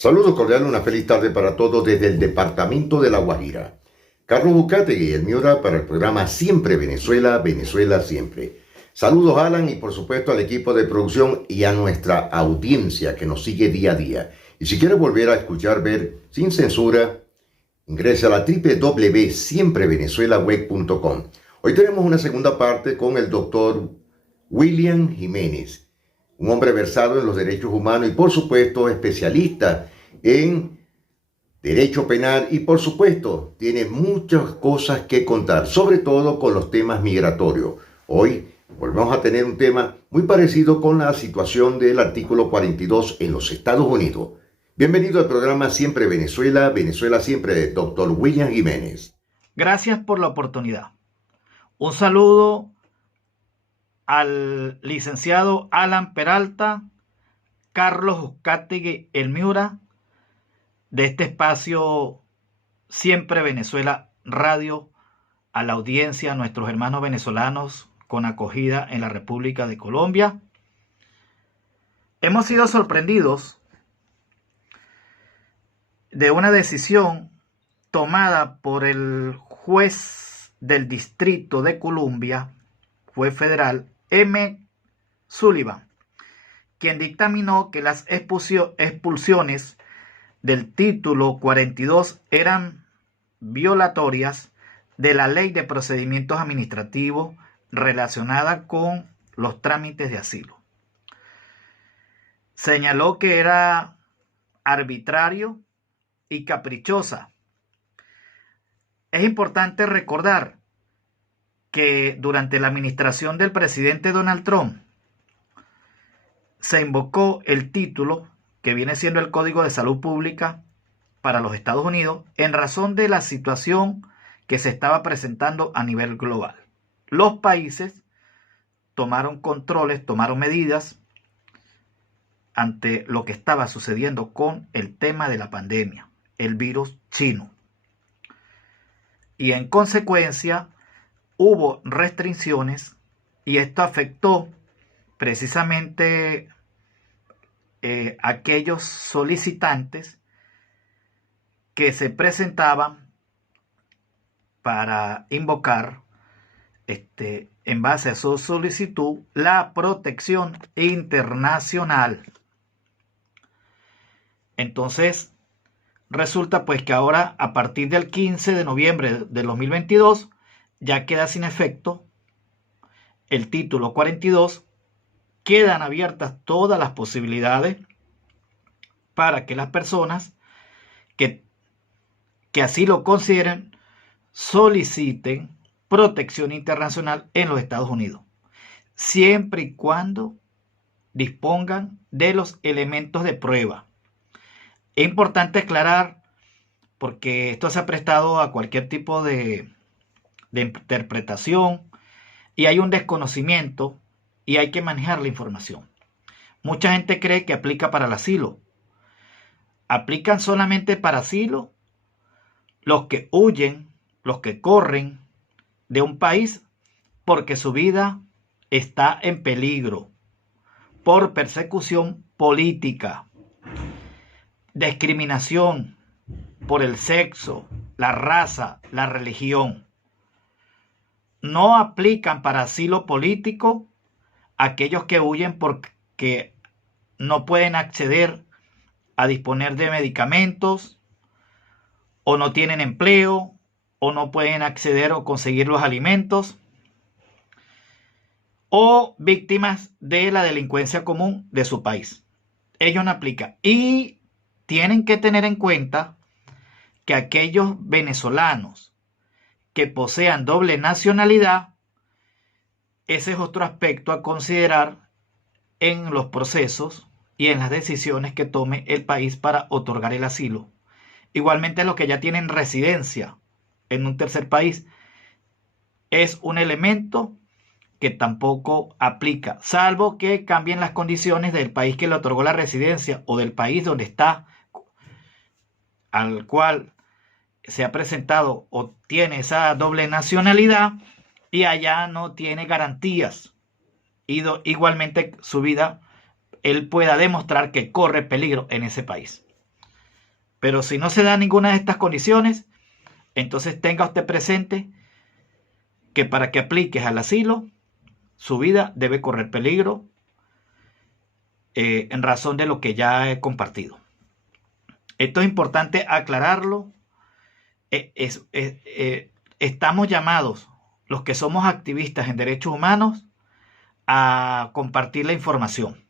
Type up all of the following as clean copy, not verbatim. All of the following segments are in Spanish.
Saludos cordiales, una feliz tarde para todos desde el departamento de La Guajira. Carlos Bucategui y el Miura para el programa Siempre Venezuela, Venezuela Siempre. Saludos Alan y por supuesto al equipo de producción y a nuestra audiencia que nos sigue día a día. Y si quieres volver a escuchar, ver sin censura, ingrese a la www.siemprevenezuelaweb.com. Hoy tenemos una segunda parte con el doctor William Jiménez, un hombre versado en los derechos humanos y por supuesto especialista en derecho penal y por supuesto tiene muchas cosas que contar, sobre todo con los temas migratorios. Hoy volvemos a tener un tema muy parecido con la situación del artículo 42 en los Estados Unidos. Bienvenido al programa Siempre Venezuela, Venezuela Siempre, de Dr. William Jiménez. Gracias por la oportunidad. Un saludo al licenciado Alan Peralta, Carlos Bucategui el Miura, de este espacio Siempre Venezuela Radio, a la audiencia, a nuestros hermanos venezolanos con acogida en la República de Colombia. Hemos sido sorprendidos de una decisión tomada por el juez del Distrito de Columbia, juez federal, M. Sullivan, quien dictaminó que las expulsiones del título 42 eran violatorias de la Ley de Procedimientos Administrativos relacionada con los trámites de asilo. Señaló que era arbitrario y caprichosa. Es importante recordar que durante la administración del presidente Donald Trump se invocó el título que viene siendo el Código de Salud Pública para los Estados Unidos en razón de la situación que se estaba presentando a nivel global. Los países tomaron controles, tomaron medidas ante lo que estaba sucediendo con el tema de la pandemia, el virus chino. Y en consecuencia hubo restricciones y esto afectó precisamente aquellos solicitantes que se presentaban para invocar en base a su solicitud la protección internacional. Entonces resulta pues que ahora, a partir del 15 de noviembre del 2022, ya queda sin efecto el título 42, quedan abiertas todas las posibilidades para que las personas que así lo consideren soliciten protección internacional en los Estados Unidos, siempre y cuando dispongan de los elementos de prueba. Es importante aclarar, porque esto se ha prestado a cualquier tipo de interpretación y hay un desconocimiento y hay que manejar la información. Mucha gente cree que aplica para el asilo. Aplican solamente para asilo los que huyen, los que corren de un país porque su vida está en peligro por persecución política, discriminación por el sexo, la raza, la religión. No aplican para asilo político aquellos que huyen porque no pueden acceder a disponer de medicamentos, o no tienen empleo, o no pueden acceder o conseguir los alimentos, o víctimas de la delincuencia común de su país. Ellos no aplican. Y tienen que tener en cuenta que aquellos venezolanos que posean doble nacionalidad, ese es otro aspecto a considerar en los procesos y en las decisiones que tome el país para otorgar el asilo. Igualmente, los que ya tienen residencia en un tercer país es un elemento que tampoco aplica, salvo que cambien las condiciones del país que le otorgó la residencia o del país donde está, al cual se ha presentado o tiene esa doble nacionalidad, y allá no tiene garantías. Igualmente su vida, él pueda demostrar que corre peligro en ese país. Pero si no se da ninguna de estas condiciones, entonces tenga usted presente que para que apliques al asilo, su vida debe correr peligro en razón de lo que ya he compartido. Esto es importante aclararlo. Estamos llamados, los que somos activistas en derechos humanos, a compartir la información,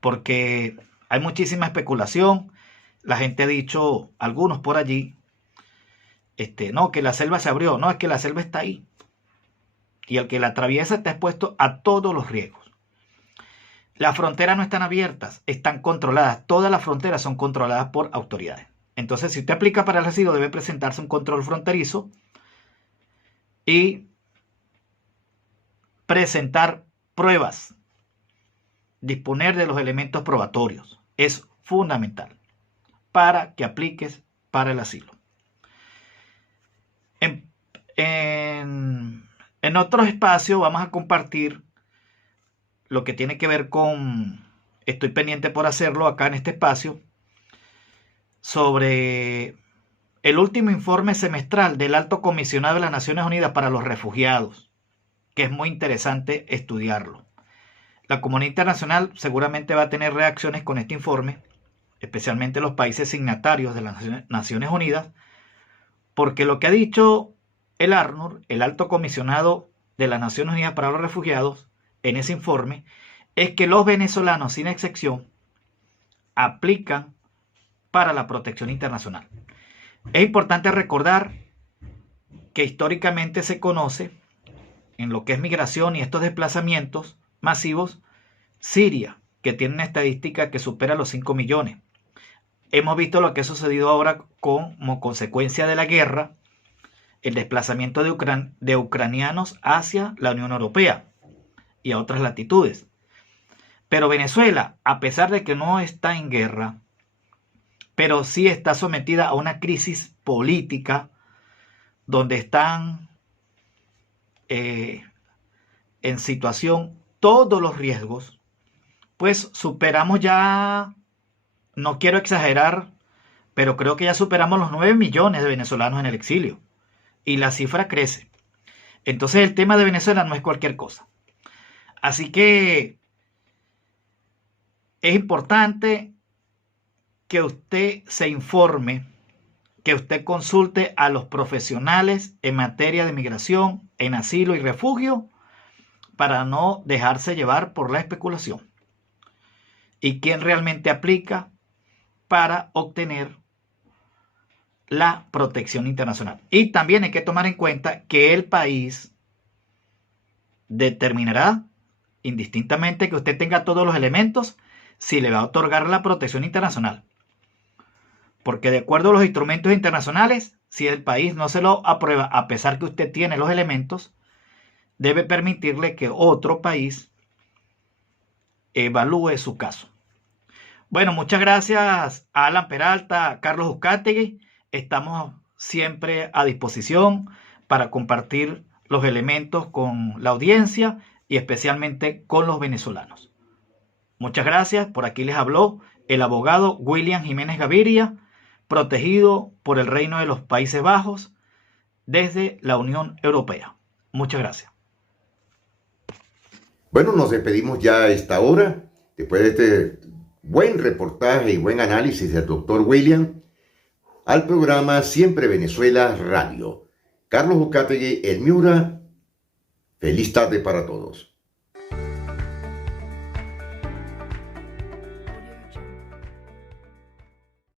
porque hay muchísima especulación. La gente ha dicho, algunos por allí, no, que la selva se abrió. No, es que la selva está ahí. Y el que la atraviesa está expuesto a todos los riesgos. Las fronteras no están abiertas, están controladas. Todas las fronteras son controladas por autoridades. Entonces, si usted aplica para el asilo, debe presentarse un control fronterizo y presentar pruebas. Disponer de los elementos probatorios es fundamental para que apliques para el asilo. En otro espacio vamos a compartir lo que tiene que ver con, estoy pendiente por hacerlo acá en este espacio, sobre el último informe semestral del Alto Comisionado de las Naciones Unidas para los Refugiados, que es muy interesante estudiarlo. La comunidad internacional seguramente va a tener reacciones con este informe, especialmente los países signatarios de las Naciones Unidas, porque lo que ha dicho el ACNUR, el Alto Comisionado de las Naciones Unidas para los Refugiados, en ese informe, es que los venezolanos, sin excepción, aplican para la protección internacional. Es importante recordar que históricamente se conoce, en lo que es migración y estos desplazamientos masivos, Siria, que tiene una estadística que supera los 5 millones. Hemos visto lo que ha sucedido ahora como consecuencia de la guerra, el desplazamiento de ucranianos hacia la Unión Europea y a otras latitudes. Pero Venezuela, a pesar de que no está en guerra, pero sí está sometida a una crisis política donde están en situación todos los riesgos, pues superamos ya, no quiero exagerar, pero creo que ya superamos los 9 millones de venezolanos en el exilio y la cifra crece. Entonces el tema de Venezuela no es cualquier cosa. Así que es importante que usted se informe, que usted consulte a los profesionales en materia de migración, en asilo y refugio, para no dejarse llevar por la especulación. Y quién realmente aplica para obtener la protección internacional. Y también hay que tomar en cuenta que el país determinará, indistintamente que usted tenga todos los elementos, si le va a otorgar la protección internacional. Porque de acuerdo a los instrumentos internacionales, si el país no se lo aprueba, a pesar que usted tiene los elementos, debe permitirle que otro país evalúe su caso. Bueno, muchas gracias a Alan Peralta, a Carlos Uzcategui. Estamos siempre a disposición para compartir los elementos con la audiencia y especialmente con los venezolanos. Muchas gracias. Por aquí les habló el abogado William Jiménez Gaviria, protegido por el Reino de los Países Bajos desde la Unión Europea. Muchas gracias. Bueno, nos despedimos ya a esta hora, después de este buen reportaje y buen análisis del doctor William, al programa Siempre Venezuela Radio. Carlos Uzcategui, El Miura, feliz tarde para todos.